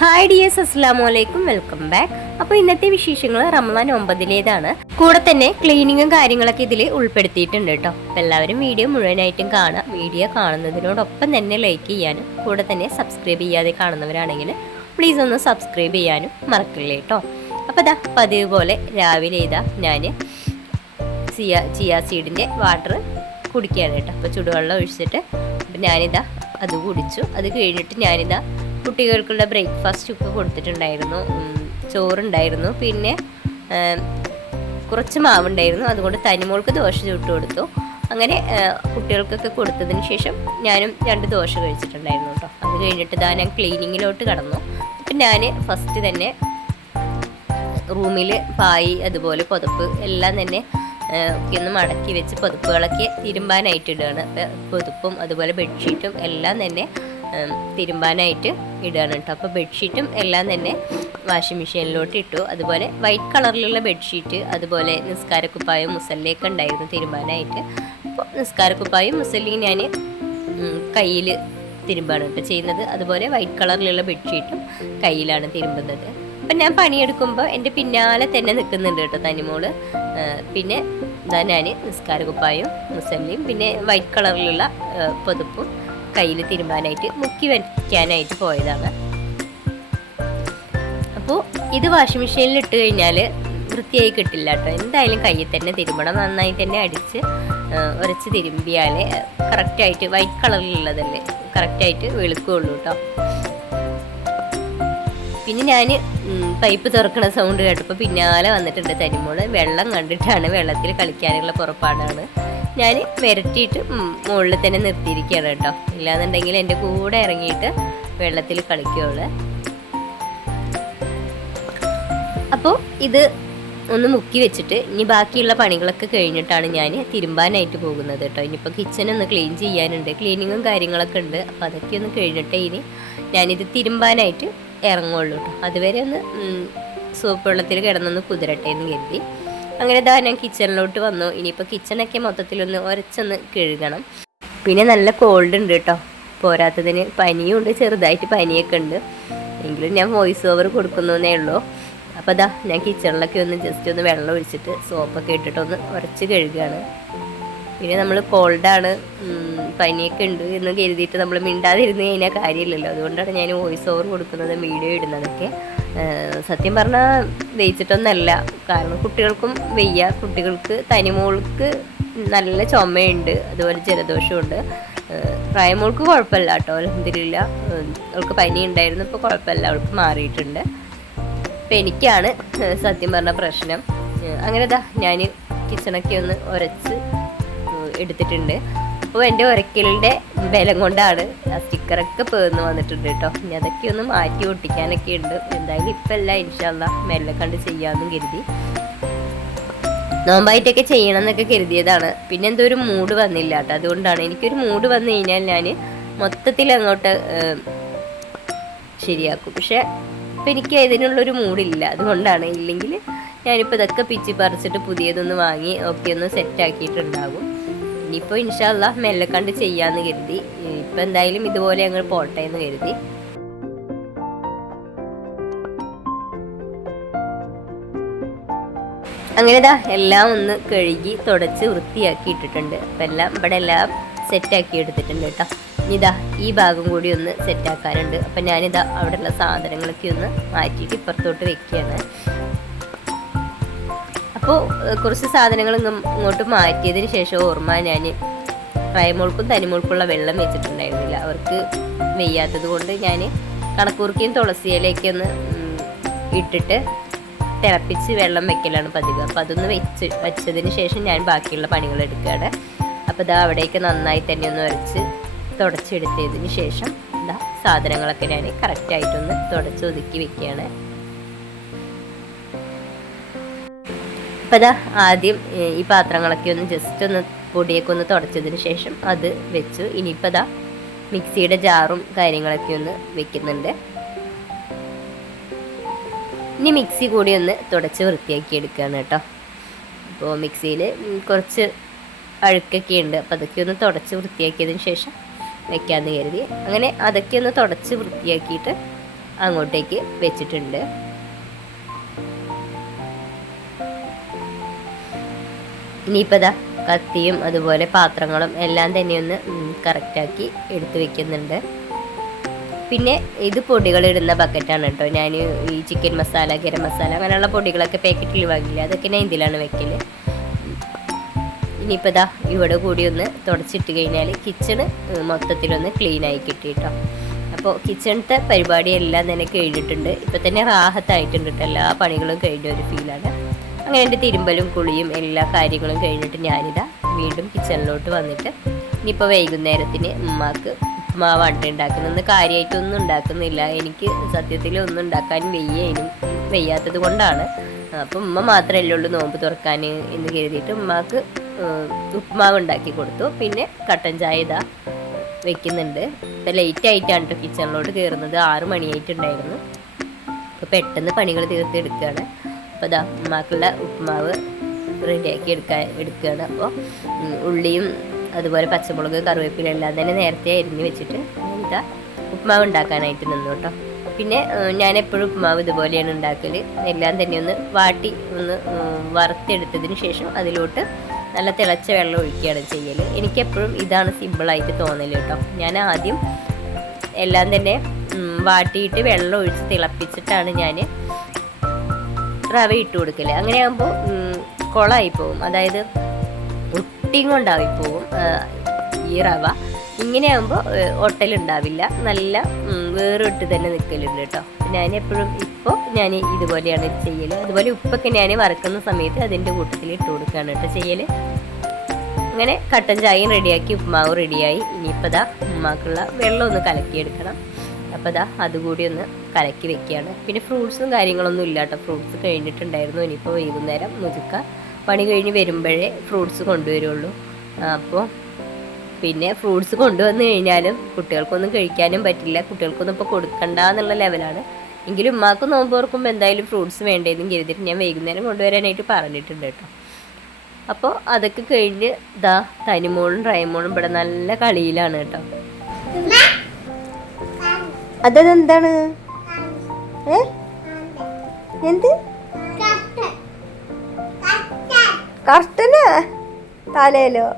Hi dears, അസ്സലാമു അലൈക്കും, welcome back. അപ്പോൾ ഇന്നത്തെ വിശേഷങ്ങൾ റമദാൻ 9 കൂടെ തന്നെ ക്ലീനിങ്ങും കാര്യങ്ങളൊക്കെ ഇതിൽ ഉൾപ്പെടുത്തിയിട്ടുണ്ട് കേട്ടോ. അപ്പോൾ എല്ലാവരും വീഡിയോ മുഴുവനായിട്ടും കാണുക. വീഡിയോ കാണുന്നതിനോടൊപ്പം തന്നെ ലൈക്ക് ചെയ്യാനും കൂടെ തന്നെ സബ്സ്ക്രൈബ് ചെയ്യാതെ കാണുന്നവരാണെങ്കിൽ പ്ലീസ് ഒന്ന് സബ്സ്ക്രൈബ് ചെയ്യാനും മറക്കില്ലേ കേട്ടോ. അപ്പോൾ ഇതാ പതിവ് പോലെ രാവിലെ ഞാൻ ചിയ സീഡിൻ്റെ വാട്ടർ കുടിക്കുകയാണ് കേട്ടോ. അപ്പോൾ ചുടുവെള്ളം ഒഴിച്ചിട്ട് അപ്പോൾ ഞാനിതാ അത് കുടിച്ചു. അത് കഴിഞ്ഞിട്ട് ഞാനിതാ കുട്ടികൾക്കുള്ള ബ്രേക്ക്ഫാസ്റ്റ് ഒക്കെ കൊടുത്തിട്ടുണ്ടായിരുന്നു. ചോറുണ്ടായിരുന്നു, പിന്നെ കുറച്ച് മാവുണ്ടായിരുന്നു. അതുകൊണ്ട് തനിമോൾക്ക് ദോശ ചുട്ട് കൊടുത്തു. അങ്ങനെ കുട്ടികൾക്കൊക്കെ കൊടുത്തതിന് ശേഷം ഞാനും 2 ദോശ കഴിച്ചിട്ടുണ്ടായിരുന്നു കേട്ടോ. അത് കഴിഞ്ഞിട്ട് ഞാൻ ക്ലീനിങ്ങിലോട്ട് കടന്നു. അപ്പം ഞാൻ ഫസ്റ്റ് തന്നെ റൂമിൽ പായി അതുപോലെ പുതപ്പ് എല്ലാം തന്നെ ഒക്കെ ഒന്ന് മടക്കി വെച്ച് പുതപ്പുകളൊക്കെ തിരുമ്പാനായിട്ട് ഇടുകയാണ്. പുതപ്പും അതുപോലെ ബെഡ്ഷീറ്റും എല്ലാം തന്നെ തിരുമ്പാനായിട്ട് ഇടുകയാണ് കേട്ടോ. അപ്പോൾ ബെഡ്ഷീറ്റും എല്ലാം തന്നെ വാഷിംഗ് മെഷീനിലോട്ട് ഇട്ടു. അതുപോലെ വൈറ്റ് കളറിലുള്ള ബെഡ്ഷീറ്റ്, അതുപോലെ നിസ്കാരക്കുപ്പായും മുസല്ലയൊക്കെ ഉണ്ടായിരുന്നു തിരുമ്പാനായിട്ട്. അപ്പോൾ നിസ്കാരക്കുപ്പായും മുസല്ലയും ഞാൻ കയ്യിൽ തിരുമ്പാണ് കേട്ടോ ചെയ്യുന്നത്. അതുപോലെ വൈറ്റ് കളറിലുള്ള ബെഡ്ഷീറ്റും കയ്യിലാണ് തിരുമ്പുന്നത്. അപ്പം ഞാൻ പണിയെടുക്കുമ്പോൾ എൻ്റെ പിന്നാലെ തന്നെ നിൽക്കുന്നുണ്ട് കേട്ടോ തനിമോള്. പിന്നെ ഇതാ ഞാൻ നിസ്കാരക്കുപ്പായും മുസല്ലയും പിന്നെ വൈറ്റ് കളറിലുള്ള പുതപ്പും കയ്യിൽ തിരുമ്പാനായിട്ട് മുക്കി വയ്ക്കാനായിട്ട് പോയതാണ്. അപ്പോൾ ഇത് വാഷിംഗ് മെഷീനിൽ ഇട്ട് കഴിഞ്ഞാൽ വൃത്തിയായി കിട്ടില്ല കേട്ടോ. എന്തായാലും കയ്യിൽ തന്നെ തിരുമ്പണം. നന്നായി തന്നെ അടിച്ച് ഉരച്ച് തിരുമ്പിയാൽ കറക്റ്റായിട്ട് വൈറ്റ് കളറിലുള്ളതല്ലേ കറക്റ്റായിട്ട് വെളുക്കുകയുള്ളൂ കേട്ടോ. പിന്നെ ഞാൻ പൈപ്പ് തുറക്കണ സൗണ്ട് കേട്ടപ്പോൾ പിന്നാലെ വന്നിട്ടുണ്ട് തനിമോള്. വെള്ളം കണ്ടിട്ടാണ്, വെള്ളത്തിൽ കളിക്കാനുള്ള പുറപ്പാടാണ്. ഞാൻ വിരട്ടിയിട്ട് മുകളിൽ തന്നെ നിർത്തിയിരിക്കുകയാണ് കേട്ടോ. ഇല്ലാന്നുണ്ടെങ്കിൽ എൻ്റെ കൂടെ ഇറങ്ങിയിട്ട് വെള്ളത്തിൽ കളിക്കുകയുള്ളു. അപ്പോൾ ഇത് ഒന്ന് മുക്കി വെച്ചിട്ട് ഇനി ബാക്കിയുള്ള പണികളൊക്കെ കഴിഞ്ഞിട്ടാണ് ഞാൻ തിരുമ്പാനായിട്ട് പോകുന്നത് കേട്ടോ. ഇനിയിപ്പോൾ കിച്ചനൊന്ന് ക്ലീൻ ചെയ്യാനുണ്ട്, ക്ലീനിങ്ങും കാര്യങ്ങളൊക്കെ ഉണ്ട്. അപ്പോൾ അതൊക്കെ ഒന്ന് കഴിഞ്ഞിട്ടേ ഇനി ഞാനിത് തിരുമ്പാനായിട്ട് ഇറങ്ങുള്ളൂ കേട്ടോ. അതുവരെ ഒന്ന് സോപ്പ് വെള്ളത്തിൽ കിടന്നൊന്ന് കുതിരട്ടെ എന്ന് കരുതി. അങ്ങനെ ഞാൻ കിച്ചണിലോട്ട് വന്നു. ഇനിയിപ്പോൾ കിച്ചണൊക്കെ മൊത്തത്തിലൊന്ന് ഉരച്ചൊന്ന് കഴുകണം. പിന്നെ നല്ല കോൾഡ് ഉണ്ട് കേട്ടോ. പോരാത്തതിന് പനിയും ഉണ്ട്, ചെറുതായിട്ട് പനിയൊക്കെ ഉണ്ട്. എങ്കിലും ഞാൻ വോയിസ് ഓവർ കൊടുക്കുന്നേ ഉള്ളൂ. അപ്പോൾ ഞാൻ കിച്ചണിലൊക്കെ ഒന്ന് ജസ്റ്റ് ഒന്ന് വെള്ളം ഒഴിച്ചിട്ട് സോപ്പൊക്കെ ഇട്ടിട്ടൊന്ന് ഉരച്ച് കഴുകുകയാണ്. പിന്നെ നമ്മൾ കോൾഡാണ്, പനിയൊക്കെ ഉണ്ട് എന്ന് കരുതിയിട്ട് നമ്മൾ മിണ്ടാതിരുന്ന് കഴിഞ്ഞാൽ കാര്യമില്ലല്ലോ. അതുകൊണ്ടാണ് ഞാൻ വോയിസ് ഓവർ കൊടുക്കുന്നത്, വീഡിയോ ഇടുന്നതൊക്കെ. സത്യം പറഞ്ഞാൽ വെയിച്ചിട്ടൊന്നല്ല, കാരണം കുട്ടികൾക്കും വയ്യ. കുട്ടികൾക്ക് തനിമോൾക്ക് നല്ല ചുമയുണ്ട്, അതുപോലെ ജലദോഷമുണ്ട്. പ്രായമോൾക്ക് കുഴപ്പമില്ല കേട്ടോ, അൽഹംദുലില്ലാ. അവൾക്ക് പനി ഉണ്ടായിരുന്നു, ഇപ്പോൾ കുഴപ്പമില്ല, അവൾക്ക് മാറിയിട്ടുണ്ട്. അപ്പം എനിക്കാണ് സത്യം പറഞ്ഞ പ്രശ്നം. അങ്ങനെ ഞാൻ കിച്ചണൊക്കെ ഒന്ന് ഉരച്ച് എടുത്തിട്ടുണ്ട്. അപ്പോൾ എൻ്റെ ഉരക്കലിൻ്റെ ബലം കൊണ്ടാണ് ആ സ്റ്റിക്കറൊക്കെ പേർന്ന് വന്നിട്ടുണ്ട് കേട്ടോ. ഇനി അതൊക്കെ ഒന്ന് മാറ്റി ഒട്ടിക്കാനൊക്കെ ഉണ്ട്. എന്തായാലും ഇപ്പം എല്ലാം ഇൻഷാ അല്ലാഹ് മെല്ലെ കണ്ട് ചെയ്യാമെന്നും കരുതി. നോമ്പായിട്ടൊക്കെ ചെയ്യണം എന്നൊക്കെ കരുതിയതാണ്. പിന്നെ എന്തോ ഒരു മൂഡ് വന്നില്ല കേട്ടോ. അതുകൊണ്ടാണ്, എനിക്കൊരു മൂഡ് വന്നു കഴിഞ്ഞാൽ ഞാൻ മൊത്തത്തിൽ അങ്ങോട്ട് ശരിയാക്കും. പക്ഷെ ഇപ്പം എനിക്ക് ഇതിനുള്ളൊരു മൂഡില്ല. അതുകൊണ്ടാണ്, ഇല്ലെങ്കിൽ ഞാനിപ്പോൾ ഇതൊക്കെ പിച്ചി പറിച്ചിട്ട് പുതിയതൊന്ന് വാങ്ങി ഒക്കെ ഒന്ന് സെറ്റാക്കിയിട്ടുണ്ടാകും. ഇനിയിപ്പോൾ ഇൻഷാ അല്ലാഹ് മെല്ലെ കണ്ട് ചെയ്യാമെന്ന് കരുതി. ഇപ്പം എന്തായാലും ഇതുപോലെ ഞങ്ങൾ പോട്ടെ എന്ന് കരുതി. അങ്ങനെ എല്ലാം ഒന്ന് കഴുകി തുടച്ച് വൃത്തിയാക്കി ഇട്ടിട്ടുണ്ട്. അപ്പം എല്ലാം സെറ്റാക്കി എടുത്തിട്ടുണ്ട് കേട്ടോ. ഇതാ ഈ ഭാഗം കൂടി ഒന്ന് സെറ്റാക്കാനുണ്ട്. അപ്പം ഞാനിതാ അവിടെയുള്ള സാധനങ്ങളൊക്കെ ഒന്ന് മാറ്റിയിട്ട് ഇപ്പുറത്തോട്ട് വെക്കുകയാണ്. അപ്പോൾ കുറച്ച് സാധനങ്ങൾ ഇങ്ങോട്ട് മാറ്റിയതിന് ശേഷം ഓർമ്മ, ഞാൻ പ്രായമോൾക്കും തനിമോൾക്കുള്ള വെള്ളം വെച്ചിട്ടുണ്ടായിരുന്നില്ല. അവർക്ക് വെയ്യാത്തത് കൊണ്ട് ഞാൻ കണക്കൂർക്കയും തുളസിയിലേക്ക് ഒന്ന് ഇട്ടിട്ട് തിളപ്പിച്ച് വെള്ളം വെക്കലാണ് പതിവ്. അപ്പോൾ അതൊന്ന് വെച്ചതിന് ശേഷം ഞാൻ ബാക്കിയുള്ള പണികൾ എടുക്കുകയാണ്. അപ്പോൾ അവിടേക്ക് നന്നായി തന്നെ ഒന്ന് ഉരച്ച് തുടച്ചെടുത്തതിന് ശേഷം സാധനങ്ങളൊക്കെ ഞാൻ കറക്റ്റായിട്ടൊന്ന് തുടച്ച് ഒതുക്കി വെക്കുകയാണ്. അപ്പോൾ ആദ്യം ഈ പാത്രങ്ങളൊക്കെ ഒന്ന് ജസ്റ്റ് ഒന്ന് പൊടിയൊക്കെ ഒന്ന് തുടച്ചതിന് ശേഷം അത് വെച്ചു. ഇനിയിപ്പോൾ മിക്സിയുടെ ജാറും കാര്യങ്ങളൊക്കെ ഒന്ന് വെക്കുന്നുണ്ട്. ഇനി മിക്സി കൂടി ഒന്ന് തുടച്ച് വൃത്തിയാക്കി എടുക്കുകയാണ് കേട്ടോ. അപ്പോൾ മിക്സിയിൽ കുറച്ച് അഴുക്കൊക്കെ ഉണ്ട്. അപ്പോൾ അതൊക്കെ ഒന്ന് തുടച്ച് വൃത്തിയാക്കിയതിന് ശേഷം വെക്കാമെന്ന് കരുതി. അങ്ങനെ അതൊക്കെ ഒന്ന് തുടച്ച് വൃത്തിയാക്കിയിട്ട് അങ്ങോട്ടേക്ക് വെച്ചിട്ടുണ്ട്. ഇനിയിപ്പോൾ ദാ കത്തിയും അതുപോലെ പാത്രങ്ങളും എല്ലാം തന്നെ ഒന്ന് കറക്റ്റാക്കി എടുത്തു വെക്കുന്നുണ്ട്. പിന്നെ ഇത് പൊടികളിടുന്ന ബക്കറ്റാണ് കേട്ടോ. ഞാൻ ഈ ചിക്കൻ മസാല, ഗരം മസാല അങ്ങനെയുള്ള പൊടികളൊക്കെ പാക്കറ്റിൽ വാങ്ങില്ല, അതൊക്കെ ഞാൻ ഇതിലാണ് വെക്കൽ. ഇനിയിപ്പോൾ ദാ ഇവിടെ കൂടി ഒന്ന് തുടച്ചിട്ട് കഴിഞ്ഞാൽ കിച്ചണ് മൊത്തത്തിലൊന്ന് ക്ലീനായി കിട്ടി കേട്ടോ. അപ്പോൾ കിച്ചണത്തെ പരിപാടിയെല്ലാം തന്നെ കഴിഞ്ഞിട്ടുണ്ട്. ഇപ്പോൾ തന്നെ റാഹത്തായിട്ടുണ്ട് കേട്ടോ, എല്ലാ പണികളും കഴിഞ്ഞ ഒരു ഫീലാണ്. അങ്ങനെ എൻ്റെ തിരുമ്പലും കുളിയും എല്ലാ കാര്യങ്ങളും കഴിഞ്ഞിട്ട് ഞാനിതാ വീണ്ടും കിച്ചണിലോട്ട് വന്നിട്ട് ഇനിയിപ്പോൾ വൈകുന്നേരത്തിന് ഉമ്മാക്ക് ഉപ്മാവാണ് ഉണ്ടാക്കുന്നത്. കാര്യമായിട്ടൊന്നും ഉണ്ടാക്കുന്നില്ല, എനിക്ക് സത്യത്തിൽ ഒന്നും ഉണ്ടാക്കാൻ വയ്യാത്തത് കൊണ്ടാണ്. അപ്പം ഉമ്മ മാത്രമല്ലേ ഉള്ളൂ നോമ്പ് തുറക്കാൻ എന്ന് കരുതിയിട്ട് ഉമ്മാക്ക് ഉപ്മാവ് ഉണ്ടാക്കി കൊടുത്തു. പിന്നെ കട്ടൻ ചായ ഇതാ വെക്കുന്നുണ്ട്. ഇപ്പം ലേറ്റ് ആയിട്ടാണ് കേട്ടോ കിച്ചണിലോട്ട് കയറുന്നത്, 6 മണിയായിട്ടുണ്ടായിരുന്നു. അപ്പോൾ പെട്ടെന്ന് പണികൾ തീർത്തെടുക്കുകയാണ്. അപ്പോൾ ഇതാ ഉമ്മാക്കുള്ള ഉപ്മാവ് റെഡിയാക്കി എടുക്കുകയാണ്. അപ്പോൾ ഉള്ളിയും അതുപോലെ പച്ചമുളക്, കറിവേപ്പില എല്ലാം തന്നെ നേരത്തെ അരിഞ്ഞ് വെച്ചിട്ട് ഇതാ ഉപ്മാവ് ഉണ്ടാക്കാനായിട്ട് നിന്നു കേട്ടോ. പിന്നെ ഞാൻ എപ്പോഴും ഉപ്മാവ് ഇതുപോലെയാണ് ഉണ്ടാക്കൽ. എല്ലാം തന്നെ ഒന്ന് വാട്ടി ഒന്ന് വറുത്തെടുത്തതിന് ശേഷം അതിലോട്ട് നല്ല തിളച്ച വെള്ളം ഒഴിക്കുകയാണ് ചെയ്യൽ. എനിക്കെപ്പോഴും ഇതാണ് സിമ്പിളായിട്ട് തോന്നൽ കേട്ടോ. ഞാൻ ആദ്യം എല്ലാം തന്നെ വാട്ടിയിട്ട് വെള്ളം ഒഴിച്ച് തിളപ്പിച്ചിട്ടാണ് ഞാൻ റവ ഇട്ട് കൊടുക്കൽ. അങ്ങനെയാകുമ്പോൾ കുളമായി പോവും, അതായത് ഒട്ടിയും കൊണ്ടായിപ്പോവും ഈ റവ. ഇങ്ങനെയാകുമ്പോൾ ഒട്ടലുണ്ടാവില്ല, നല്ല വേറിട്ട് തന്നെ നിൽക്കലുണ്ട് കേട്ടോ. ഞാൻ എപ്പോഴും ഇപ്പോൾ ഞാൻ ഇതുപോലെയാണ് ചെയ്യൽ. അതുപോലെ ഉപ്പൊക്കെ ഞാൻ വറക്കുന്ന സമയത്ത് അതിൻ്റെ കൂട്ടത്തിൽ ഇട്ട് കൊടുക്കുകയാണ് കേട്ടോ ചെയ്യൽ. അങ്ങനെ കട്ടൻ ചായയും റെഡിയാക്കി, ഉപ്മാവും റെഡിയായി. ഇനിയിപ്പോൾ ദാ ഉമ്മാക്കുള്ള വെള്ളം ഒന്ന് കലക്കിയെടുക്കണം. അപ്പോൾ ദാ അതുകൂടി ഒന്ന് കലക്കി വെക്കുകയാണ്. പിന്നെ ഫ്രൂട്ട്സും കാര്യങ്ങളൊന്നും ഇല്ല കേട്ടോ, ഫ്രൂട്ട്സ് കഴിഞ്ഞിട്ടുണ്ടായിരുന്നു. ഇനിയിപ്പോൾ വൈകുന്നേരം മുതുക്ക പണി കഴിഞ്ഞ് വരുമ്പോഴേ ഫ്രൂട്ട്സ് കൊണ്ടുവരുള്ളൂ. അപ്പോൾ പിന്നെ ഫ്രൂട്ട്സ് കൊണ്ടുവന്ന് കഴിഞ്ഞാലും കുട്ടികൾക്കൊന്നും കഴിക്കാനും പറ്റില്ല, കുട്ടികൾക്കൊന്നും ഇപ്പോൾ കൊടുക്കണ്ട എന്നുള്ള ലെവലാണ്. എങ്കിലും ഉമ്മാക്ക് നോമ്പ് തുറക്കുമ്പോൾ എന്തായാലും ഫ്രൂട്ട്സ് വേണ്ടതെന്നും കരുതിയിട്ട് ഞാൻ വൈകുന്നേരം കൊണ്ടുവരാനായിട്ട് പറഞ്ഞിട്ടുണ്ട് കേട്ടോ. അപ്പോൾ അതൊക്കെ കഴിഞ്ഞ് ദാ തനിമോളും റൈമോളും ഇവിടെ നല്ല കളിയിലാണ് കേട്ടോ. അതെന്താണ് എന്ത് കർട്ടന് തലയിലോ?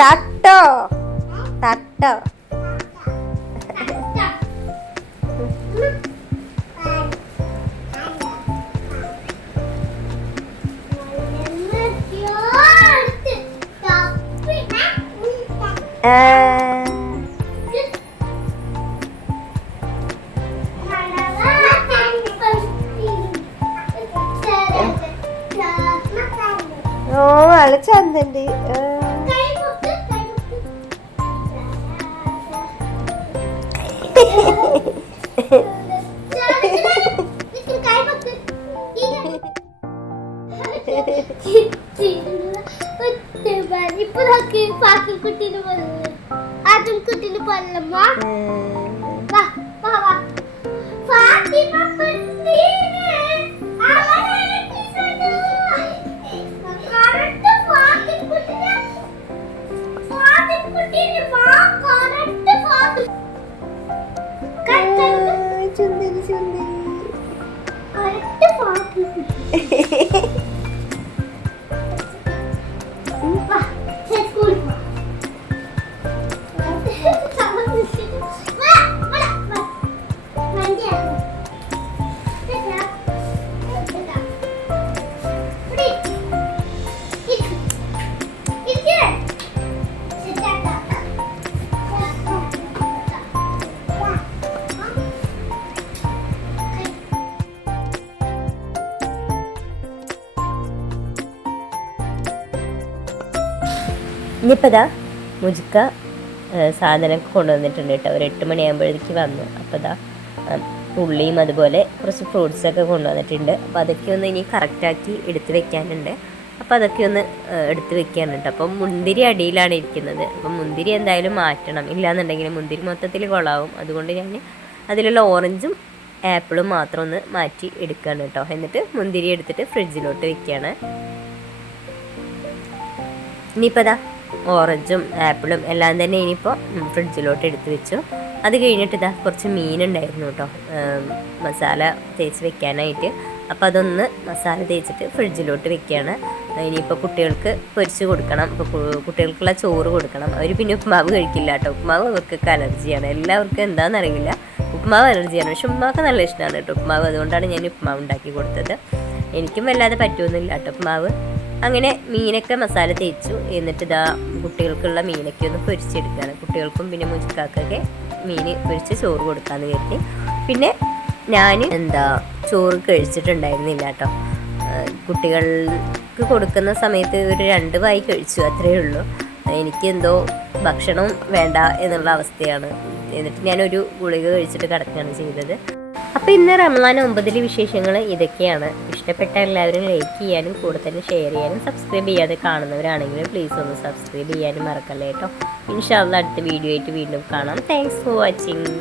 തട്ടോ തട്ടോ ഓ ആള് ചന്തണ്ട്. ഇനിയിപ്പോൾ ഇതാ മുജിക്ക സാധനമൊക്കെ കൊണ്ടുവന്നിട്ടുണ്ട് കേട്ടോ. ഒരു 8 മണിയാകുമ്പോഴേക്ക് വന്നു. അപ്പോൾ ഇതാ ഉള്ളിയും അതുപോലെ കുറച്ച് ഫ്രൂട്ട്സൊക്കെ കൊണ്ടുവന്നിട്ടുണ്ട്. അപ്പോൾ അതൊക്കെ ഒന്ന് ഇനി കറക്റ്റാക്കി എടുത്ത് വെക്കാനുണ്ട്. അപ്പോൾ അതൊക്കെ ഒന്ന് എടുത്ത് വെക്കാനുണ്ട്. അപ്പം മുന്തിരി അടിയിലാണ് ഇരിക്കുന്നത്. അപ്പം മുന്തിരി എന്തായാലും മാറ്റണം, ഇല്ലയെന്നുണ്ടെങ്കിൽ മുന്തിരി മൊത്തത്തിൽ കൊളാവും. അതുകൊണ്ട് ഞാൻ അതിലുള്ള ഓറഞ്ചും ആപ്പിളും മാത്രം ഒന്ന് മാറ്റി എടുക്കുകയാണ് കേട്ടോ. എന്നിട്ട് മുന്തിരി എടുത്തിട്ട് ഫ്രിഡ്ജിലോട്ട് വെക്കുകയാണ്. ഇനിയിപ്പോൾ ഇതാ ഓറഞ്ചും ആപ്പിളും എല്ലാം തന്നെ ഇനിയിപ്പോൾ ഫ്രിഡ്ജിലോട്ട് എടുത്ത് വെച്ചു. അത് കഴിഞ്ഞിട്ട് ഇതാ കുറച്ച് മീനുണ്ടായിരുന്നു കേട്ടോ, മസാല തേച്ച് വെക്കാനായിട്ട്. അപ്പോൾ അതൊന്ന് മസാല തേച്ചിട്ട് ഫ്രിഡ്ജിലോട്ട് വെക്കുകയാണ്. ഇനിയിപ്പോൾ കുട്ടികൾക്ക് പൊരിച്ച് കൊടുക്കണം, ഇപ്പോൾ കുട്ടികൾക്കുള്ള ചോറ് കൊടുക്കണം. അവർ പിന്നെ ഉപ്മാവ് കഴിക്കില്ല കേട്ടോ, ഉപ്മാവ് അവർക്കൊക്കെ അലർജിയാണ്. എല്ലാവർക്കും എന്താണെന്നറിയില്ല, ഉപ്മാവ് അലർജിയാണ്. പക്ഷെ ഉമ്മാക്ക് നല്ല ഇഷ്ടമാണ് കേട്ടോ ഉപ്മാവ്, അതുകൊണ്ടാണ് ഞാൻ ഉപ്മാവ് ഉണ്ടാക്കി കൊടുത്തത്. എനിക്കും വല്ലാതെ പറ്റുമൊന്നുമില്ല കേട്ടോ ഉപ്മാവ്. അങ്ങനെ മീനൊക്കെ മസാല തേച്ചു. എന്നിട്ട് ഇതാ കുട്ടികൾക്കുള്ള മീനൊക്കെ ഒന്ന് പൊരിച്ചെടുക്കുകയാണ്. കുട്ടികൾക്കും പിന്നെ മുജിക്കാക്കൊക്കെ മീൻ പൊരിച്ച് ചോറ് കൊടുക്കാമെന്ന് കരുതി. പിന്നെ ഞാൻ ചോറ് കഴിച്ചിട്ടുണ്ടായിരുന്നില്ല കേട്ടോ. കുട്ടികൾക്ക് കൊടുക്കുന്ന സമയത്ത് ഒരു 2 വായി കഴിച്ചു, അത്രയേ ഉള്ളൂ. എനിക്കെന്തോ ഭക്ഷണം വേണ്ട എന്നുള്ള അവസ്ഥയാണ്. എന്നിട്ട് ഞാനൊരു ഗുളിക കഴിച്ചിട്ട് കിടക്കുകയാണ് ചെയ്തത്. അപ്പോൾ ഇന്ന് റമദാൻ 9 വിശേഷങ്ങൾ ഇതൊക്കെയാണ്. ഇഷ്ടപ്പെട്ട എല്ലാവരും ലൈക്ക് ചെയ്യാനും കൂടെ തന്നെ ഷെയർ ചെയ്യാനും സബ്സ്ക്രൈബ് ചെയ്യാതെ കാണുന്നവരാണെങ്കിൽ പ്ലീസ് ഒന്ന് സബ്സ്ക്രൈബ് ചെയ്യാനും മറക്കല്ലേ കേട്ടോ. ഇൻഷാ അല്ലാഹ് അടുത്ത വീഡിയോ ആയിട്ട് വീണ്ടും കാണാം. Thanks for watching.